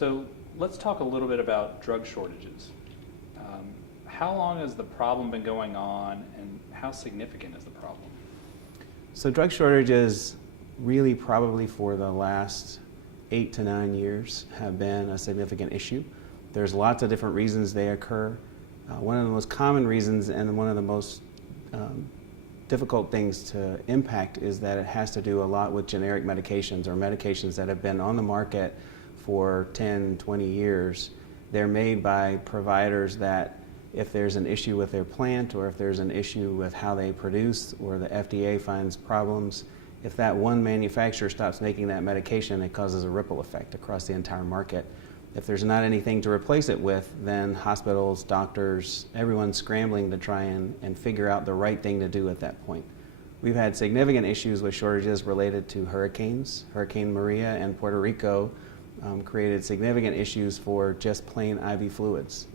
So let's talk a little bit about drug shortages. How long has the problem been going on, and how significant is the problem? So drug shortages really probably for the last 8 to 9 years have been a significant issue. There's lots of different reasons they occur. One of the most common reasons and one of the most difficult things to impact is that it has to do a lot with generic medications or medications that have been on the market for 10, 20 years. They're made by providers that if there's an issue with their plant or if there's an issue with how they produce or the FDA finds problems, if that one manufacturer stops making that medication, it causes a ripple effect across the entire market. If there's not anything to replace it with, then hospitals, doctors, everyone's scrambling to try and figure out the right thing to do at that point. We've had significant issues with shortages related to hurricanes. Hurricane Maria in Puerto Rico created significant issues for just plain IV fluids,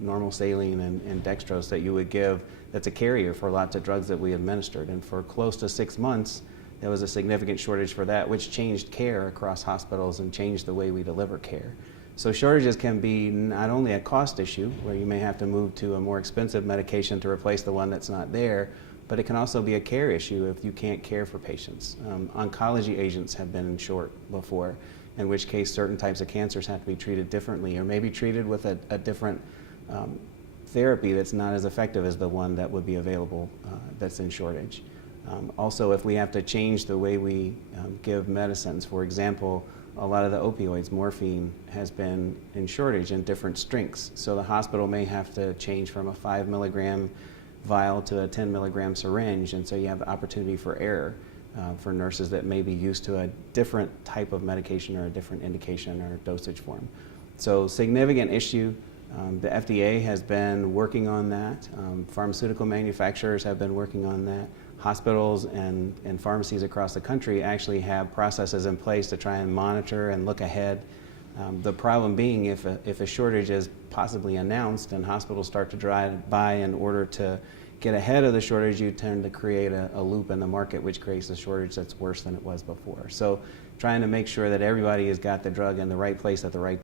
normal saline and dextrose that you would give that's a carrier for lots of drugs that we administered. And for close to 6 months, there was a significant shortage for that, which changed care across hospitals and changed the way we deliver care. So shortages can be not only a cost issue, where you may have to move to a more expensive medication to replace the one that's not there, but it can also be a care issue if you can't care for patients. Oncology agents have been in short before, in which case certain types of cancers have to be treated differently or maybe treated with a different therapy that's not as effective as the one that would be available that's in shortage. Also, if we have to change the way we give medicines, for example, a lot of the opioids, morphine, has been in shortage in different strengths. So the hospital may have to change from a 5 milligram vial to a 10 milligram syringe, and so you have the opportunity for error for nurses that may be used to a different type of medication or a different indication or dosage form. So significant issue. The FDA has been working on that. Pharmaceutical manufacturers have been working on that. Hospitals and pharmacies across the country actually have processes in place to try and monitor and look ahead. The problem being if a shortage is possibly announced and hospitals start to drive by in order to get ahead of the shortage, you tend to create a loop in the market which creates a shortage that's worse than it was before. So trying to make sure that everybody has got the drug in the right place at the right